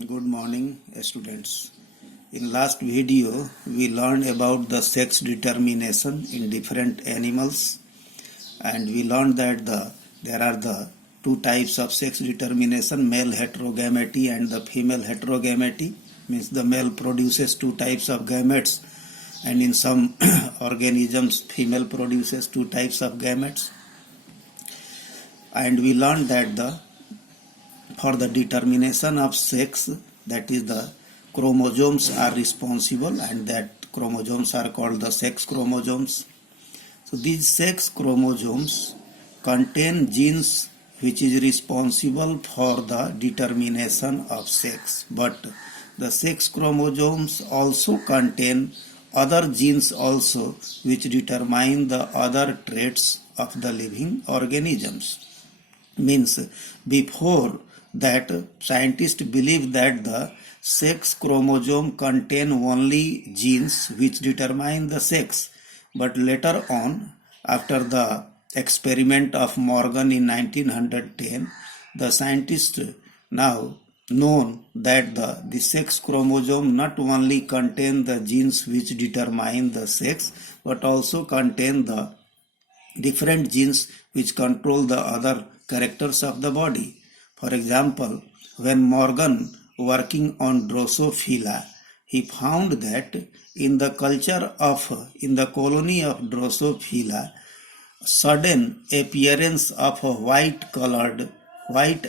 Good morning, students. In last video, we learned about the sex determination in different animals, and we learned that there are the two types of sex determination: male heterogamety and the female heterogamety. Means the male produces two types of gametes, and in some organisms, female produces two types of gametes. And we learned that for the determination of sex, that is the chromosomes are responsible, and that chromosomes are called the sex chromosomes. So these sex chromosomes contain genes which is responsible for the determination of sex, but the sex chromosomes also contain other genes also which determine the other traits of the living organisms. Means before that, scientists believe that the sex chromosome contain only genes which determine the sex, but later on, after the experiment of Morgan in 1910, the scientists now known that the sex chromosome not only contain the genes which determine the sex, but also contain the different genes which control the other characters of the body. For example, when Morgan working on Drosophila, he found that in the colony of Drosophila, sudden appearance of a white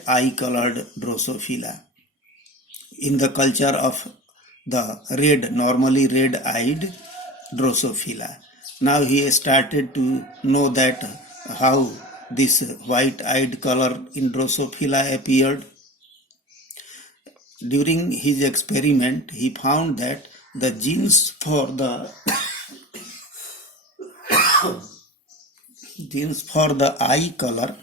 eye colored Drosophila. In the culture of the normally red eyed Drosophila. Now he started to know that how this white-eyed color in Drosophila appeared. During his experiment, he found that the genes for the eye color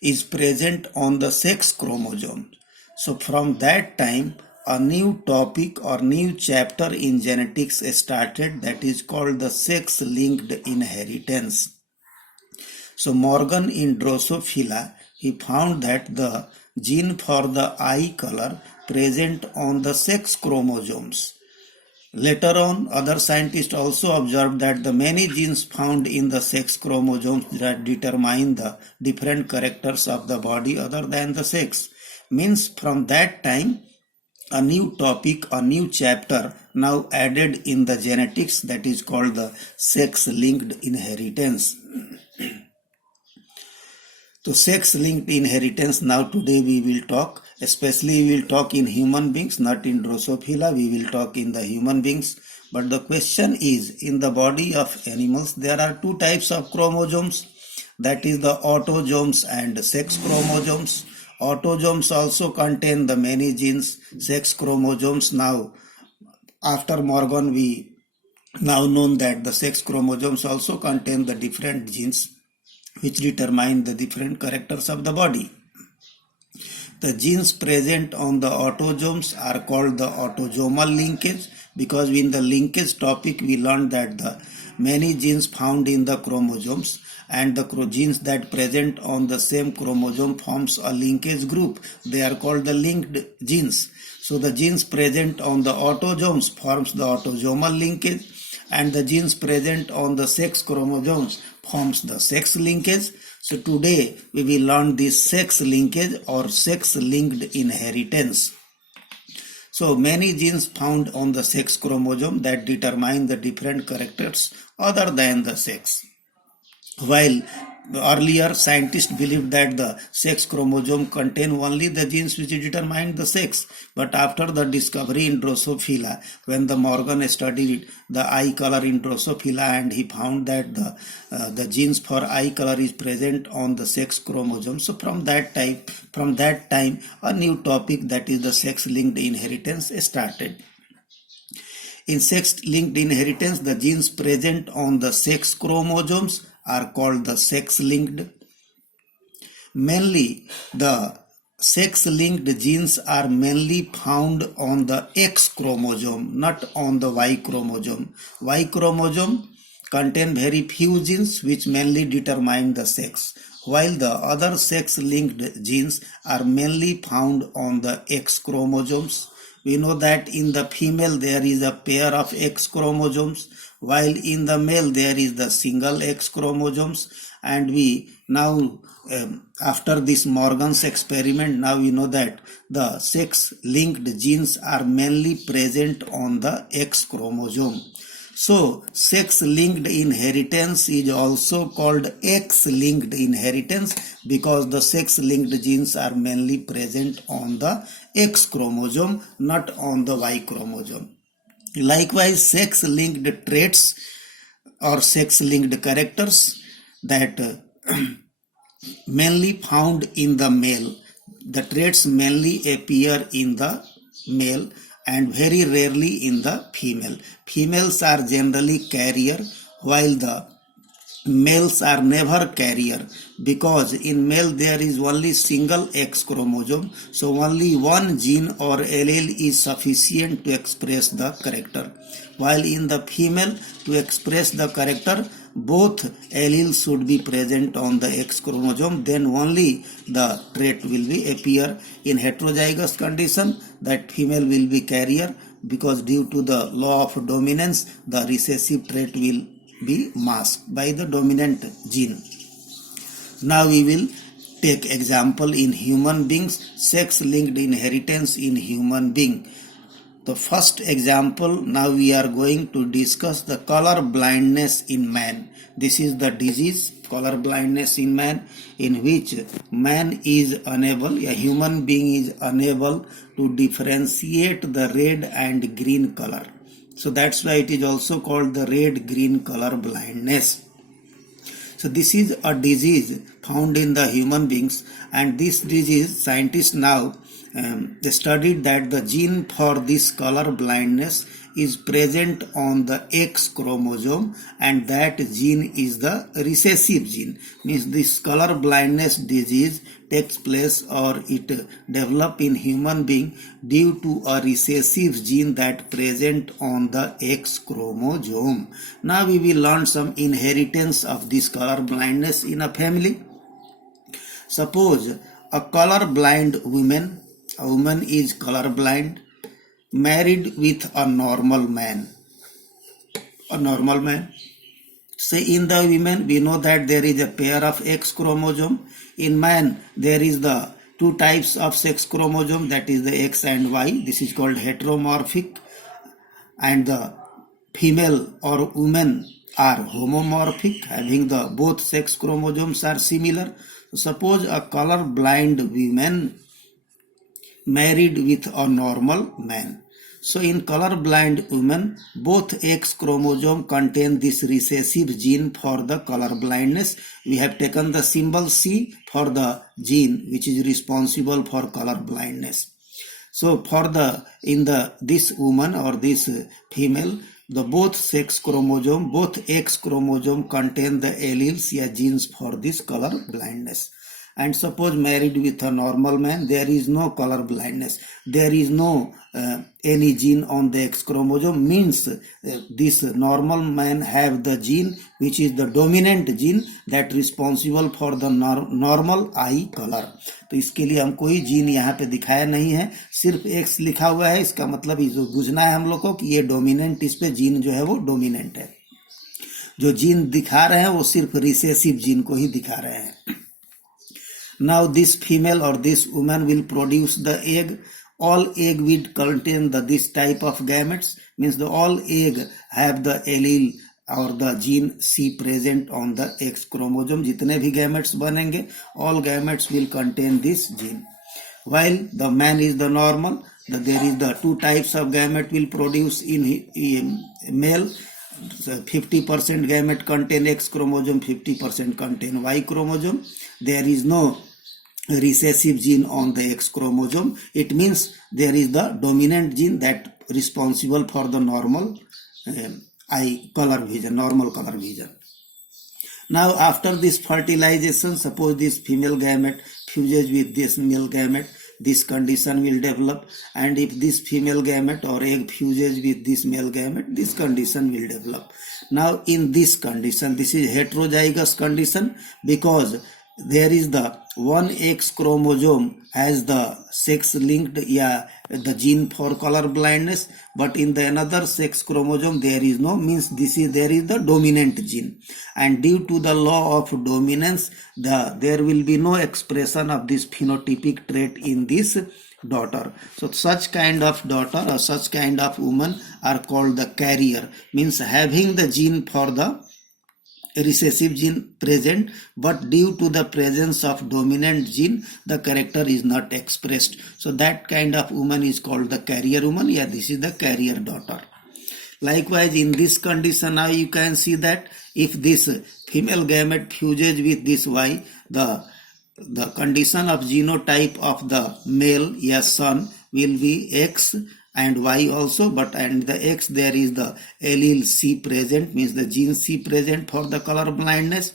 is present on the sex chromosome. So from that time, a new topic or new chapter in genetics started, that is called the sex-linked inheritance. So Morgan in Drosophila, he found that the gene for the eye color present on the sex chromosomes. Later on, other scientists also observed that the many genes found in the sex chromosomes that determine the different characters of the body other than the sex. Means from that time, a new topic, a new chapter now added in the genetics, that is called the sex-linked inheritance. So sex-linked inheritance, now today we will talk, especially we will talk in human beings, not in Drosophila, we will talk in the human beings. But the question is, in the body of animals, there are two types of chromosomes, that is the autosomes and sex chromosomes. Autosomes also contain the many genes, sex chromosomes. Now, after Morgan, we now known that the sex chromosomes also contain the different genes which determine the different characters of the body. The genes present on the autosomes are called the autosomal linkage, because in the linkage topic we learned that the many genes found in the chromosomes and the genes that present on the same chromosome forms a linkage group. They are called the linked genes. So the genes present on the autosomes forms the autosomal linkage, and the genes present on the sex chromosomes forms the sex linkage. So today we will learn this sex linkage or sex-linked inheritance. So many genes found on the sex chromosome that determine the different characters other than the sex. While earlier scientists believed that the sex chromosome contain only the genes which determine the sex, but after the discovery in Drosophila, when the Morgan studied the eye color in Drosophila, and he found that the genes for eye color is present on the sex chromosome. So from that time, a new topic, that is the sex-linked inheritance, started. In sex-linked inheritance, the genes present on the sex chromosomes are called the sex-linked. Mainly, the sex-linked genes are mainly found on the X chromosome, not on the Y chromosome. Y chromosome contain very few genes which mainly determine the sex, while the other sex-linked genes are mainly found on the X chromosomes. We know that in the female there is a pair of X chromosomes, while in the male there is the single X chromosomes. And we now, after this Morgan's experiment, now we know that the sex-linked genes are mainly present on the X chromosome. So, sex-linked inheritance is also called X-linked inheritance because the sex-linked genes are mainly present on the X chromosome, not on the Y chromosome. Likewise, sex-linked traits or sex-linked characters that mainly found in the male. The traits mainly appear in the male and very rarely in the female. Females are generally carrier while the males are never carrier because in male there is only single X chromosome, so only one gene or allele is sufficient to express the character, while in the female to express the character both alleles should be present on the X chromosome, then only the trait will be appear. In heterozygous condition, that female will be carrier because due to the law of dominance the recessive trait will be masked by the dominant gene. Now we will take example in human beings, sex-linked inheritance in human being. The first example, now we are going to discuss the color blindness in man. This is the disease, color blindness in man, in which man is unable, a human being is unable to differentiate the red and green color. So that's why it is also called the red-green color blindness. So this is a disease found in the human beings, and this disease scientists now studied that the gene for this color blindness is present on the X chromosome, and that gene is the recessive gene. Means this color blindness disease takes place or it develop in human being due to a recessive gene that present on the X chromosome. Now we will learn some inheritance of this color blindness in a family. Suppose a color blind woman, a woman is color blind, married with a normal man. Say in the women we know that there is a pair of X chromosome. In man there is the two types of sex chromosome, that is the X and Y. This is called heteromorphic, and the female or women are homomorphic, having the both sex chromosomes are similar. Suppose a color blind woman married with a normal man. So in color-blind women, both X chromosome contain this recessive gene for the color blindness. We have taken the symbol C for the gene which is responsible for color blindness. So for this woman or this female, the both sex chromosome, both X chromosome contain the alleles या genes for this color blindness. And suppose married with a normal man, there is no color blindness. There is no any gene on the X chromosome, means this normal man have the gene which is the dominant gene that responsible for the normal eye color. तो इसके लिए हम कोई gene यहाँ पे दिखाया नहीं है, सिर्फ X लिखा हुआ है. इसका मतलब ये जो बुझना है हम लोग को कि ये डोमिनेंट, इस पे जीन जो है वो डोमिनेंट है. जो जीन दिखा रहे हैं वो सिर्फ रिसेसिव जीन को ही दिखा रहे हैं. Now this female or this woman will produce the egg. All egg will contain this type of gametes, means the all egg have the allele or the gene C present on the X chromosome. जितने भी gametes बनेंगे, all gametes will contain this gene. While the man is the normal, there is the two types of gamete will produce in male. 50% gamete contain X chromosome, 50% contain Y chromosome. There is no recessive gene on the X chromosome. It means there is the dominant gene that responsible for the normal eye color vision, normal color vision. Now after this fertilization, suppose this female gamete fuses with this male gamete, this condition will develop, and if this female gamete or egg fuses with this male gamete, this condition will develop. Now in this condition, this is heterozygous condition because there is the one X chromosome has the sex linked the gene for color blindness, but in the another sex chromosome there is no, means there is the dominant gene, and due to the law of dominance there will be no expression of this phenotypic trait in this daughter. So such kind of daughter or such kind of woman are called the carrier, means having the gene for the recessive gene present, but due to the presence of dominant gene the character is not expressed. So that kind of woman is called the carrier woman. This is the carrier daughter. Likewise, in this condition now you can see that if this female gamete fuses with this Y, the condition of genotype of the male son will be X and Y also, but and the X there is the allele C present, means the gene C present for the color blindness,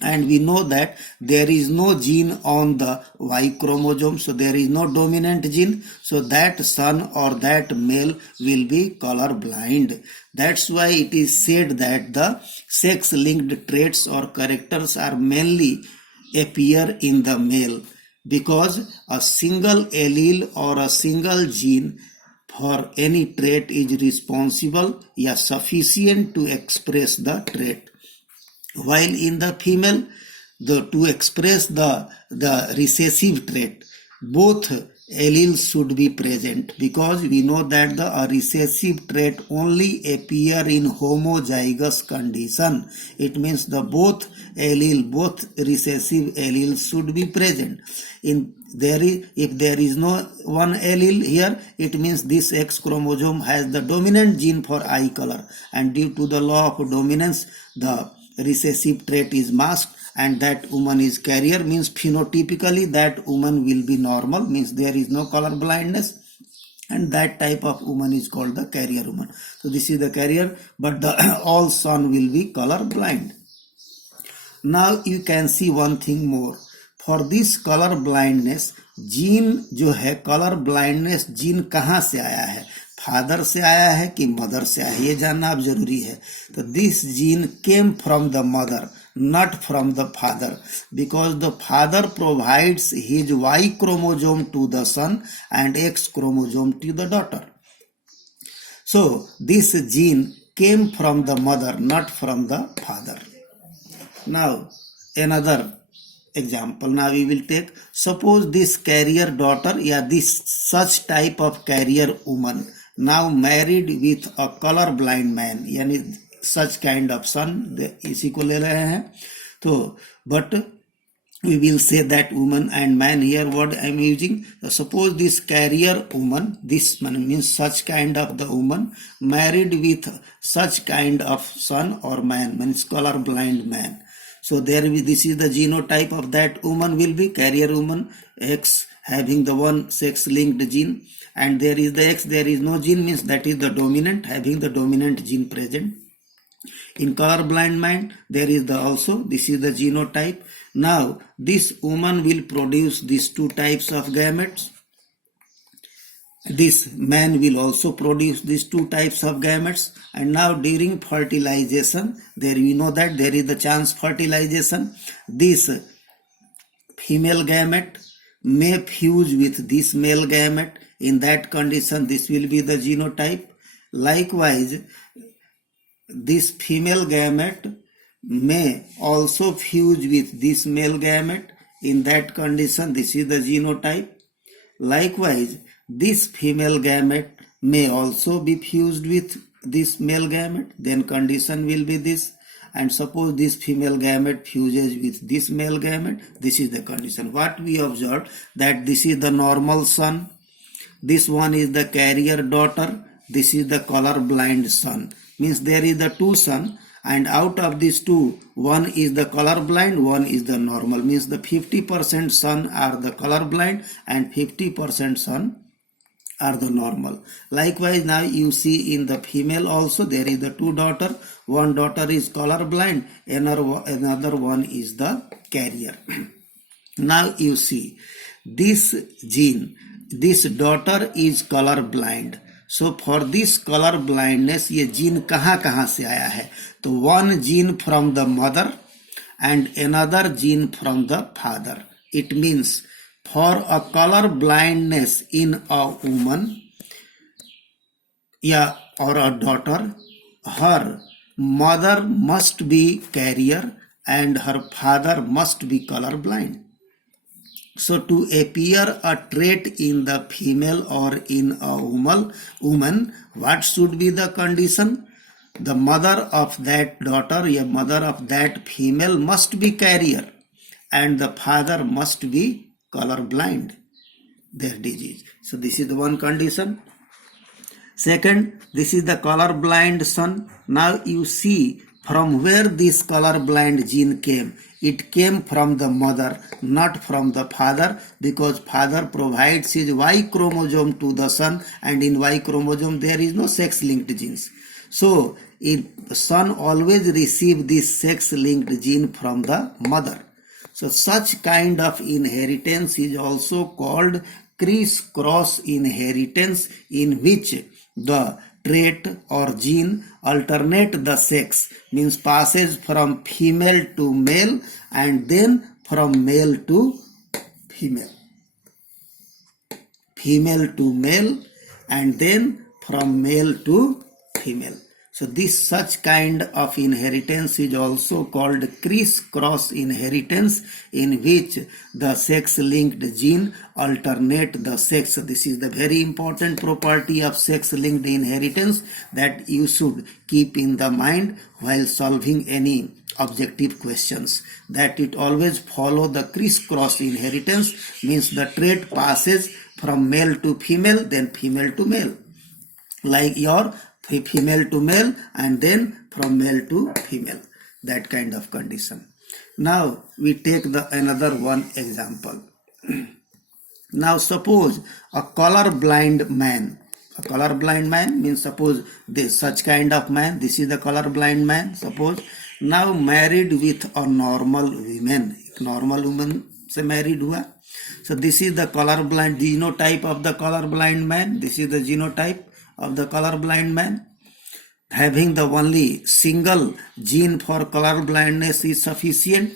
and we know that there is no gene on the Y chromosome, so there is no dominant gene, so that son or that male will be color blind. That's why it is said that the sex linked traits or characters are mainly appear in the male, because a single allele or a single gene for any trait is responsible sufficient to express the trait, while in the female to express the recessive trait both alleles should be present, because we know that the recessive trait only appear in homozygous condition. It means the both recessive alleles should be present. If there is no one allele here, it means this X chromosome has the dominant gene for eye color, and due to the law of dominance the recessive trait is masked and that woman is carrier, means phenotypically that woman will be normal, means there is no color blindness, and that type of woman is called the carrier woman. So this is the carrier, but the all son will be color blind. Now you can see one thing more. For this color blindness, gene जो है colour blindness gene कहाँ से आया है, father से आया है कि मदर से आया है, ये जानना अब जरूरी है. तो this gene came from the mother, not from the father, because the father provides his Y chromosome to the son and X chromosome to the daughter. So this gene came from the mother, not from the father. Now another example now we will take. Suppose this carrier daughter this such type of carrier woman now married with a color blind man, यानी such kind of son, इसी को ले रहे हैं. तो but we will say that woman and man, here what I am using. Suppose this carrier woman, this means such kind of the woman married with such kind of son or man, means color blind man. So this is the genotype of that woman will be carrier woman, X having the one sex linked gene, and there is the X, there is no gene, means that is the dominant, having the dominant gene present. In color blind man there is this is the genotype. Now this woman will produce these two types of gametes. This man will also produce these two types of gametes, and now during fertilization, there we know that there is the chance fertilization. This female gamete may fuse with this male gamete. In that condition, this will be the genotype. Likewise, this female gamete may also fuse with this male gamete. In that condition, this is the genotype. Likewise, this female gamete may also be fused with this male gamete, then condition will be this. And suppose this female gamete fuses with this male gamete, this is the condition. What we observed, that this is the normal son, this one is the carrier daughter, this is the color blind son. Means there is the two son, and out of these two, one is the color blind, one is the normal. Means the 50% son are the color blind and 50% son are the normal. Likewise, now you see in the female also there is the two daughter. One daughter is color blind, another one is the carrier. Now you see this gene, this daughter is color blind. So for this color blindness, ये gene कहाँ से आया है? तो one gene from the mother and another gene from the father. It means for a color blindness in a woman, yeah, or a daughter, her mother must be carrier and her father must be color blind. So to appear a trait in the female or in a woman, what should be the condition? The mother of that daughter, a mother of that female must be carrier and the father must be color blind, their disease. So this is the one condition. Second, this is the color blind son. Now you see from where this color blind gene came. It came from the mother, not from the father, because father provides his Y chromosome to the son, and in Y chromosome there is no sex-linked genes. So the son always receives this sex-linked gene from the mother. So such kind of inheritance is also called criss-cross inheritance, in which the trait or gene alternate the sex, means passes from female to male and then from male to female, female to male and then from male to female. So this such kind of inheritance is also called criss-cross inheritance, in which the sex-linked gene alternate the sex. This is the very important property of sex-linked inheritance that you should keep in the mind while solving any objective questions, that it always follow the criss-cross inheritance, means the trait passes from male to female, then female to male, like your female to male and then from male to female, that kind of condition. Now we take another one example. Now suppose a color blind man. A color blind man means, suppose this such kind of man, this is the color blind man, suppose, now married with a normal woman. Normal woman se married hua. So this is the color blind genotype of the color blind man. This is the genotype of the color blind man. Having the only single gene for color blindness is sufficient.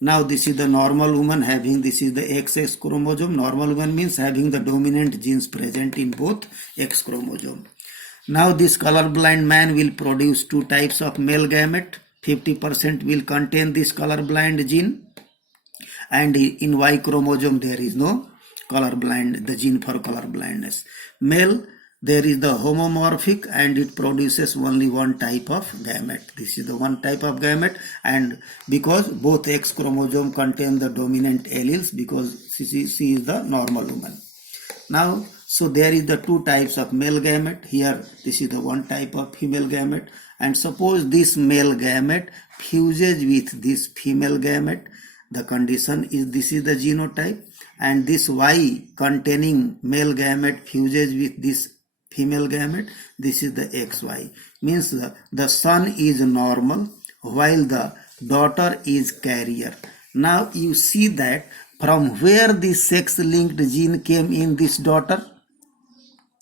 Now this is the normal woman having, this is the XX chromosome. Normal woman means having the dominant genes present in both X chromosome. Now this color blind man will produce two types of male gamete. 50% will contain this color blind gene, and in Y chromosome there is no color blind, the gene for color blindness. Male, there is the homomorphic and it produces only one type of gamete. This is the one type of gamete, and because both X chromosome contain the dominant alleles, because she is the normal woman. Now, so there is the two types of male gamete. Here, this is the one type of female gamete. And suppose this male gamete fuses with this female gamete. The condition is, this is the genotype, and this Y containing male gamete fuses with this female gamete. This is the XY. Means the son is normal while the daughter is carrier. Now you see that from where this sex-linked gene came in this daughter.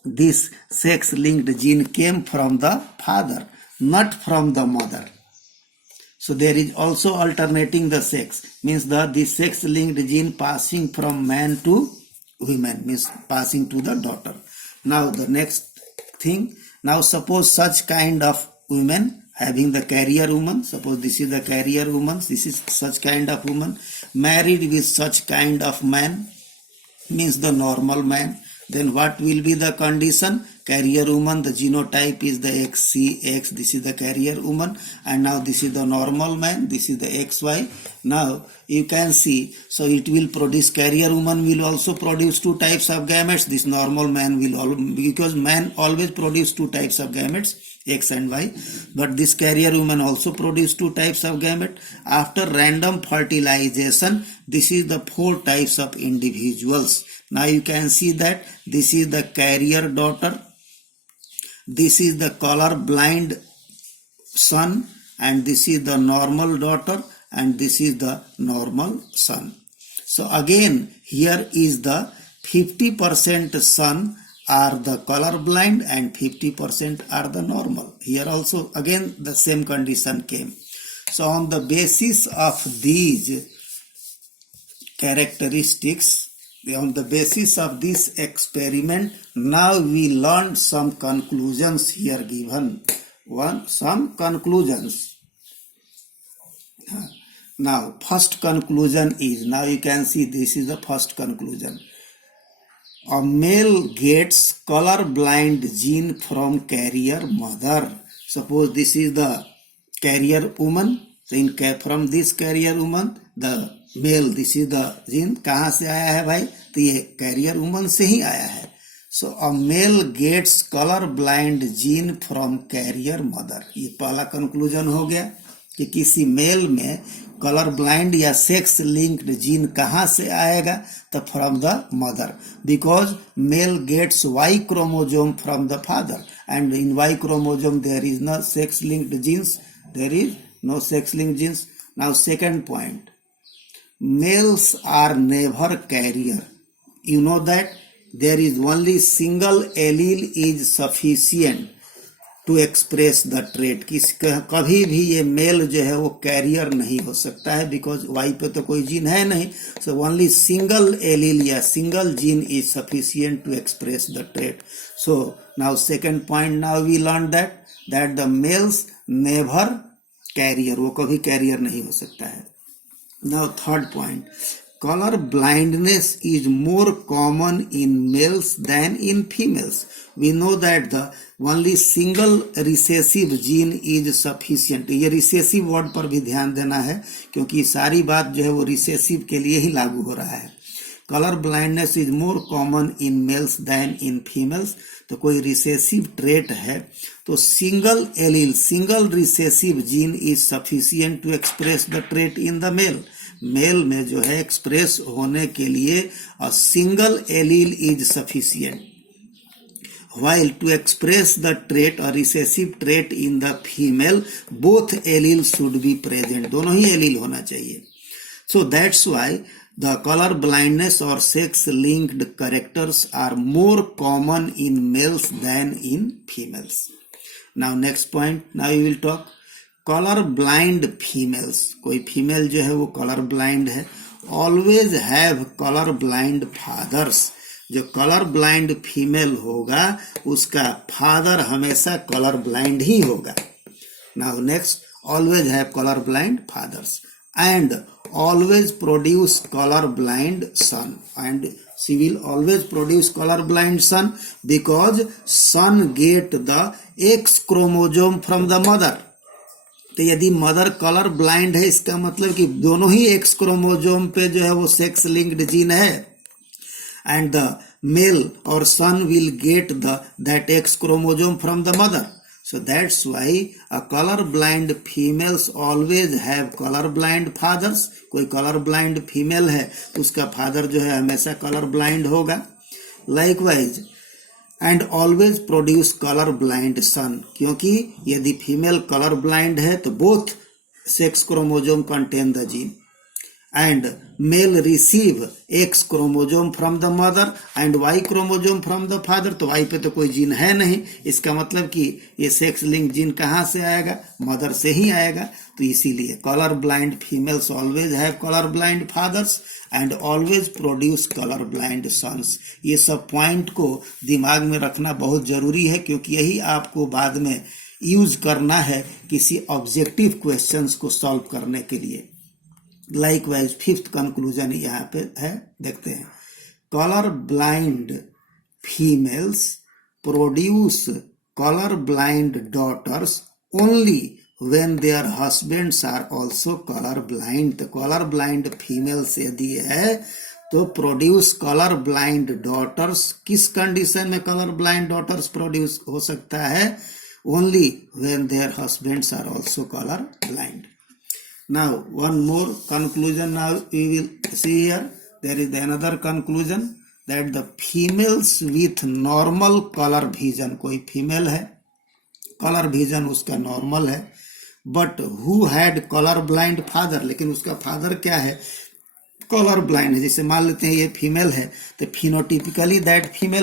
This sex-linked gene came from the father, not from the mother. So there is also alternating the sex, means this sex-linked gene passing from man to woman, means passing to the daughter. Now the next thing, now suppose such kind of women having the carrier woman, suppose this is the carrier woman, this is such kind of woman, married with such kind of man, means the normal man. Then what will be the condition? Carrier woman, the genotype is the XCX, this is the carrier woman, and now this is the normal man, this is the XY. Now you can see, so it will produce, carrier woman will also produce two types of gametes. This normal man will, because man always produce two types of gametes, X and Y, but this carrier woman also produce two types of gamete. After random fertilization, this is the four types of individuals. Now you can see that this is the carrier daughter, this is the color blind son, and this is the normal daughter, and this is the normal son. So again, here is the 50% son are the color blind and 50% are the normal. Here also again the same condition came. So on the basis of these characteristics, on the basis of this experiment, now we learned some conclusions here given. Some conclusions. Now first conclusion is, now you can see this is the first conclusion. A male gets color blind gene from carrier mother. Suppose this is the carrier woman, so from this carrier woman the male, this is the gene कहाँ से आया है भाई, तो ये career woman से ही आया है. So a male gets colour blind gene from carrier mother. ये पहला कंक्लूजन हो गया कि किसी मेल में कलर ब्लाइंड या सेक्स लिंक्ड जीन कहाँ से आएगा, तो from the mother, because male gets Y chromosome from the father and in Y chromosome there is no sex linked genes, there is no sex linked genes. Now second point, males are never carrier. You know that there is only single allele is sufficient to express the trait. कभी भी ये mail जो है वो career नहीं हो सकता है, बिकॉज वाई पे तो कोई जीन है नहीं. सो ओनली सिंगल एलील या single gene is sufficient to express the trait. So now second point, now we learn that the males never carrier, वो कभी कैरियर नहीं हो सकता है. Now third point, color blindness is more common in males than in females. We know that the only single recessive gene is sufficient. ये recessive word पर भी ध्यान देना है, क्योंकि सारी बात जो है वो recessive के लिए ही लागू हो रहा है. Color blindness is more common in males than in females. तो कोई recessive trait है तो single allele, single recessive gene is sufficient to express the trait in the male. Male में जो है एक्सप्रेस होने के लिए a single allele is sufficient. While to express the trait or recessive trait in the female, both alleles should be present. दोनों ही allele होना चाहिए. So that's why the color blindness or sex linked characters are more common in males than in females. Now next point, now we will talk color blind females. कोई female जो है वो colour blind है, always have color blind fathers. जो colour blind female होगा उसका father हमेशा colour blind ही होगा. Now next, always have color blind fathers and always produce color blind son, and she will always produce color blind son because son get the X chromosome from the mother. तो यदि mother colour blind है इसका मतलब कि दोनों ही x chromosome पे जो है वो सेक्स लिंक्ड जीन है, एंड द मेल और son will get that X chromosome from the mother. So that's why a color blind females always have color blind fathers. कोई color blind female है तो उसका फादर जो है हमेशा color blind होगा. Likewise, and always produce color blind son, क्योंकि यदि फीमेल color blind है तो both sex chromosome contain the gene and male receive X chromosome from the mother and Y chromosome from the father. तो Y पे तो कोई gene है नहीं, इसका मतलब कि ये सेक्स लिंक जीन कहाँ से आएगा, मदर से ही आएगा. तो इसीलिए colour blind females always have colour blind fathers and always produce colour blind sons. ये सब पॉइंट को दिमाग में रखना बहुत जरूरी है, क्योंकि यही आपको बाद में यूज करना है किसी ऑब्जेक्टिव क्वेश्चंस को सॉल्व करने के लिए. Likewise, फिफ्थ कंक्लूजन यहाँ पे है, देखते हैं. Colour blind females produce colour blind daughters only when their husbands are also colour blind. तो कलर ब्लाइंड फीमेल्स यदि है तो प्रोड्यूस कलर ब्लाइंड डॉटर्स. किस कंडीशन में कलर ब्लाइंड डॉटर्स प्रोड्यूस हो सकता है? Only when their husbands are also colour blind. Now one more conclusion now we will see here. There is another conclusion that the females with normal color vision, कोई female है colour vision उसका normal है, but who had color blind father, लेकिन उसका father क्या है, colour blind है. जैसे मान लेते हैं ये फीमेल है तो फिनोटिपिकली दैट फीमेल